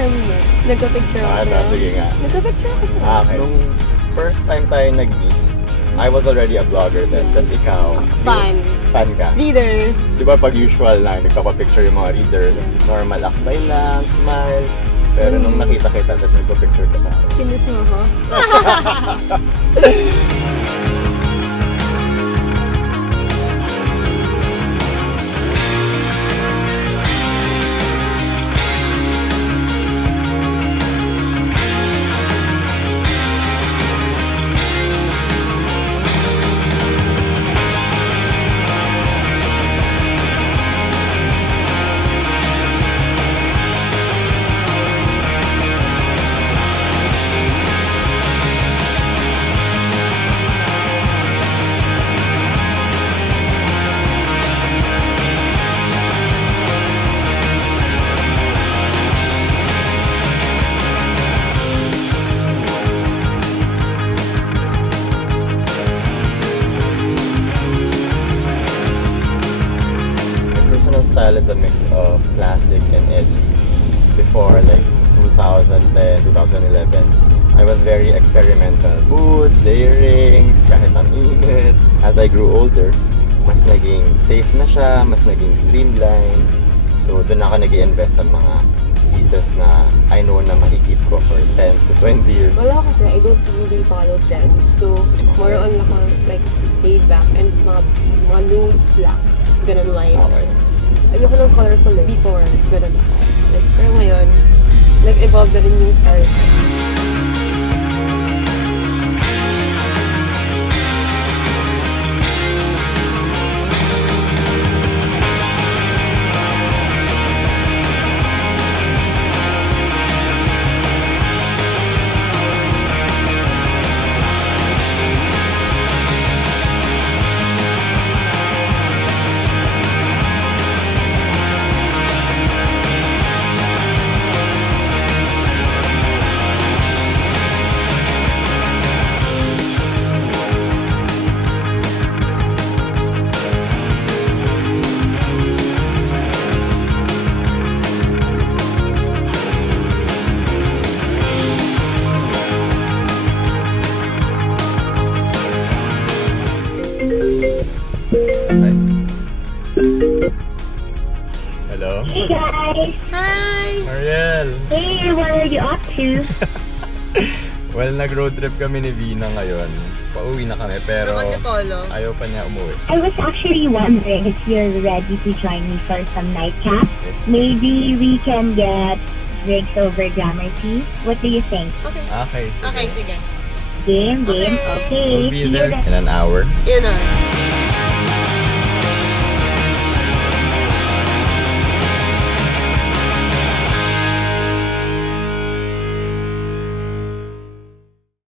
time mo, nagka-picture ako sa'yo. Sige nga. Nagka-picture ako sa'yo. Okay. Nung first time tayo nag-meet, I was already a vlogger then. Tapos ikaw, Fan ka. Reader. Di ba pag usual na nagpapapicture yung mga readers, normal akbay lang, smile. Pero nung nakita kita, tapos nagpapicture ka sa akin. Kinis mo ako? Style is a mix of classic and edgy. Before like 2010, 2011, I was very experimental. Boots, layerings, kahit ang init. As I grew older, mas naging safe na siya, mas naging streamlined. So doon ako nag-i-invest sa mga pieces na I know na makikip ko for 10 to 20 years. Wala kasi, I don't really follow trends. So, more on ako like laid back and mga nudes, black, ganun white. Okay. Ayoko ng colorful eh. Before, ganun ako. Like, pero ngayon, nag-evolve na rin yung style. Hello? Hey guys! Hi! Mariel! Hey, what are you up to? Well, nag-road trip kami ni Vina ngayon. Pauwi na kami pero ayaw pa niya umuwi. I was actually wondering if you're ready to join me for some nightcap. Yes. Maybe we can get drinks over Gramercy. What do you think? Okay. Okay, sige. Okay, sige. Game? Okay. Okay. We'll be See you there then. in an hour. Yun na.